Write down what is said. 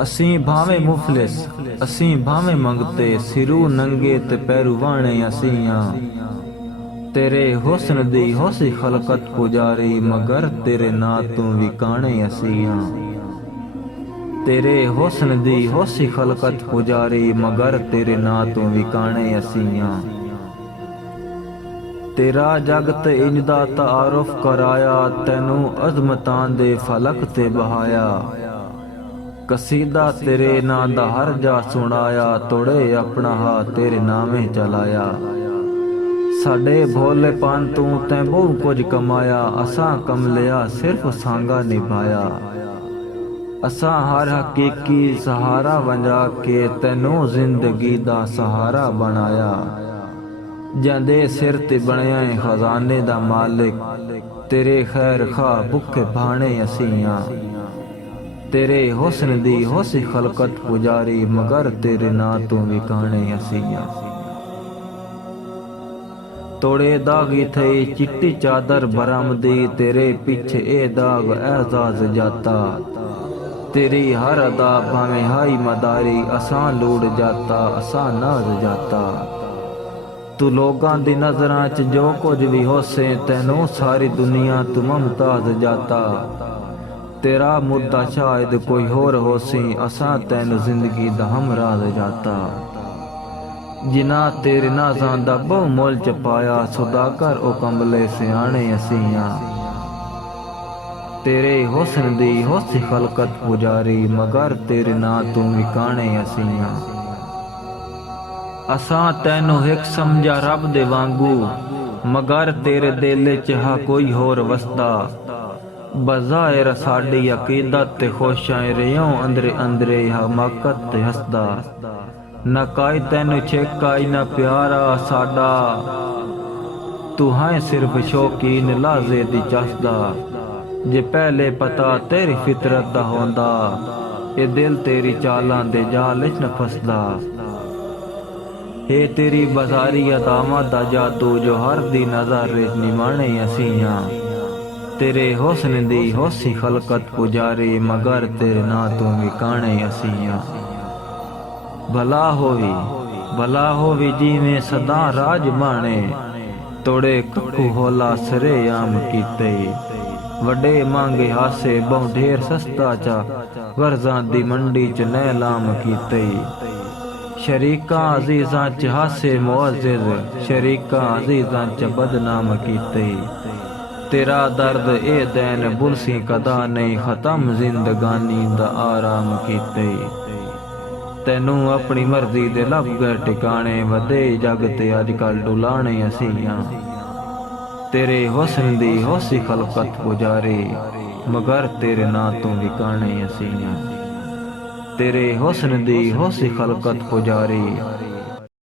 ਅਸੀਂ ਭਾਵੇਂ ਮੁਫਲਿਸ ਅਸੀਂ ਭਾਵੇਂ ਮੰਗਤੇ, ਸਿਰੂ ਨੰਗੇ ਤੇ ਪੈਰੂ ਵਾਣੇ ਅਸੀਂ ਆ। ਤੇਰੇ ਹੁਸਨ ਦੀ ਹੋਸੀ ਖਲਕਤ ਪੁਜਾਰੀ, ਮਗਰ ਤੇਰੇ ਨਾਂ ਤੋਂ ਵੀ ਕਾਣੇ ਅਸੀਂ ਆ। ਤੇਰੇ ਹੁਸਨ ਦੀ ਹੋਸੀ ਖਲਕਤ ਪੁਜਾਰੀ, ਮਗਰ ਤੇਰੇ ਨਾਂ ਤੋਂ ਵੀ ਕਾਣੇ ਅਸੀਂ ਆ। ਤੇਰਾ ਜਗਤ ਇੰਜ ਦਾ ਤਾਰੁਫ ਕਰਾਇਆ, ਤੈਨੂੰ ਅਜ਼ਮਤਾਂ ਦੇ ਫਲਕ ਤੇ ਬਹਾਇਆ। ਕਸੀਦਾ ਤੇਰੇ ਨਾਂ ਦਾ ਹਰ ਜਾ ਸੁਣਾਇਆ, ਤੋੜੇ ਆਪਣਾ ਹਾ ਤੇਰੇ ਨਾਵੇਂ ਚਲਾਇਆ। ਸਾਡੇ ਭੋਲੇਪਨ ਤੂੰ ਤੈਂ ਬਹੁ ਕੁਝ ਕਮਾਇਆ, ਅਸਾਂ ਕਮਲਿਆ ਸਿਰਫ ਸਾਂਗਾ ਨਿਭਾਇਆ। ਅਸਾਂ ਹਰ ਹਕੀਕੀ ਸਹਾਰਾ ਵੰਜਾ ਕੇ, ਤੈਨੂੰ ਜ਼ਿੰਦਗੀ ਦਾ ਸਹਾਰਾ ਬਣਾਇਆ। ਜਾਂਦੇ ਸਿਰ ਤੇ ਬਣਿਆ ਏ ਖਜ਼ਾਨੇ ਦਾ ਮਾਲਿਕ, ਤੇਰੇ ਖੈਰ ਖਾ ਭੁੱਖੇ ਭਾਣੇ ਅਸੀਂ ਆ। ਤੇਰੇ ਹੁਸਨ ਦੀ ਹੋਸੀ ਖਲਕਤ ਪੁਜਾਰੀ, ਮਗਰ ਤੇਰੇ ਨਾਂ ਤੋਂ ਵੀ ਕਾਣੇ ਅਸੀਂ ਆ। ਤੋੜੇ ਦਾਗੀ ਥਈ ਚਿੱਟੀ ਚਾਦਰ ਬਰਾਮਦੀ, ਤੇਰੇ ਪਿੱਛੇ ਇਹ ਦਾਗ ਐਜ਼ਾਜ਼ ਜਾਤਾ। ਤੇਰੀ ਹਰ ਅਦਾ ਭਾਵੇਂ ਹਾਈ ਮਦਾਰੀ, ਅਸਾਂ ਲੋੜ ਜਾਤਾ ਅਸਾਂ ਨਾਜ਼ ਜਾਤਾ। ਤੂੰ ਲੋਕਾਂ ਦੀ ਨਜ਼ਰਾਂ ਚ ਜੋ ਕੁਝ ਵੀ ਹੋਸੇ, ਤੈਨੂੰ ਸਾਰੀ ਦੁਨੀਆ ਤੂੰ ਮੁਮਤਾਜ਼ ਜਾਤਾ। ਤੇਰਾ ਮੁੱਦਾ ਸ਼ਾਇਦ ਕੋਈ ਹੋਰ ਹੋਸੀ, ਅਸਾਂ ਤੈਨੂੰ ਜ਼ਿੰਦਗੀ ਦਾ ਹਮਰਾਜ਼ ਜਾਤਾ। ਜਿਨ੍ਹਾਂ ਤੇਰੇ ਨਾਜ਼ਾਂ ਦਾ ਬਹੁ ਮੁੱਲ ਚ ਪਾਇਆ, ਸੁਦਾਗਰ ਉਹ ਕਮਲੇ ਸਿਆਣੇ ਅਸੀਂ ਆ। ਤੇਰੇ ਹੁਸਨ ਦੀ ਹੋਸੀ ਖਲਕਤ ਪੁਜਾਰੀ, ਮਗਰ ਤੇਰੇ ਨਾਂ ਤੋਂ ਵੀ ਕਾਣੇ ਅਸੀਂ ਆ। ਅਸਾਂ ਤੈਨੂੰ ਇੱਕ ਸਮਝਾ ਰੱਬ ਦੇ ਵਾਂਗੂ, ਮਗਰ ਤੇਰੇ ਦਿਲ ਚ ਹਾ ਕੋਈ ਹੋਰ ਵਸਦਾ। ਬਜ਼ਾਹਿਰ ਸਾਡੀ ਅਕੀਦਤ ਤੇ ਖੁਸ਼ਾਂ ਰਿਓ, ਅੰਦਰੇ ਅੰਦਰੇ ਹਮਾਕਤ ਤੇ ਹਸਦਾ। ਨਾ ਕਾਈ ਤੈਨੂੰ ਛੇਕਾਈ ਨਾ ਪਿਆਰਾ ਸਾਡਾ, ਤੂੰ ਹੈ ਸਿਰਫ ਸ਼ੌਕੀਨ ਲਾਜ਼ੇ ਦੀ ਚਸਦਾ। ਜੇ ਪਹਿਲੇ ਪਤਾ ਤੇਰੀ ਫਿਤਰਤ ਦਾ ਹੁੰਦਾ, ਇਹ ਦਿਲ ਤੇਰੀ ਚਾਲਾਂ ਦੇ ਜਾਲ ਚ ਨ ਫਸਦਾ। ਇਹ ਤੇਰੀ ਬਜ਼ਾਰੀ ਅਦਾਮਤ ਦਾ ਜਾਦੂ, ਜੋ ਹਰ ਦੀ ਨਜ਼ਰ ਵਿੱਚ ਨਿਮਾਣੇ ਅਸੀਂ ਆ। ਤੇਰੇ ਹੁਸਨ ਦੀ ਹੋਸੀ ਖਲਕਤ ਪੁਜਾਰੀ, ਮਗਰ ਤੇਰੇ ਨਾਂ ਤੋਂ ਵੀ ਕਾਣੇ ਅਸੀਂ ਆ। ਭਲਾ ਹੋਵੀ ਜਿਵੇਂ ਸਦਾ ਰਾਜ ਬਾਣੇ, ਤੋੜੇ ਕੱਖੂ ਹੋਲਾ ਸਰੇ ਆਮ ਕੀਤੇ। ਵੱਡੇ ਮੰਗੇ ਹਾਸੇ ਬਹੁ ਢੇਰ ਸਸਤਾ ਚਾ, ਗਰਜ਼ਾਂ ਦੀ ਮੰਡੀ ਚ ਨੈਲਾਮ ਕੀਤੇ। ਸ਼ਰੀਕਾਂ ਅਜ਼ੀਜ਼ਾਂ ਚ ਹਾਸੇ ਮੁਅੱਜ਼ਜ਼, ਸ਼ਰੀਕਾਂ ਅਜ਼ੀਜ਼ਾਂ ਚ ਬਦਨਾਮ ਕੀਤੇ। ਤੇਰਾ ਦਰਦ ਇਹ ਦੈਨ ਬੁਲਸੀ ਕਦਾ ਨਹੀਂ, ਖਤਮ ਜ਼ਿੰਦਗਾਨੀ ਦਾ ਆਰਾਮ ਕੀਤੇ। ਤੈਨੂੰ ਆਪਣੀ ਮਰਜ਼ੀ ਦੇ ਲੱਭ ਗਏ ਟਿਕਾਣੇ, ਵਧੇ ਜਗ ਤੇ ਅੱਜ ਕੱਲ ਡੁਲਾਣੇ ਅਸੀਂ ਆ। ਤੇਰੇ ਹੁਸਨ ਦੀ ਹੋਸੀ ਖਲਕਤ ਪੁਜਾਰੀ, ਮਗਰ ਤੇਰੇ ਨਾਂ ਤੋਂ ਵੀ ਕਾਣੇ ਅਸੀਂ ਆ। ਤੇਰੇ ਹੁਸਨ ਦੀ ਹੋਸੀ ਖਲਕਤ ਪੁਜਾਰੀ,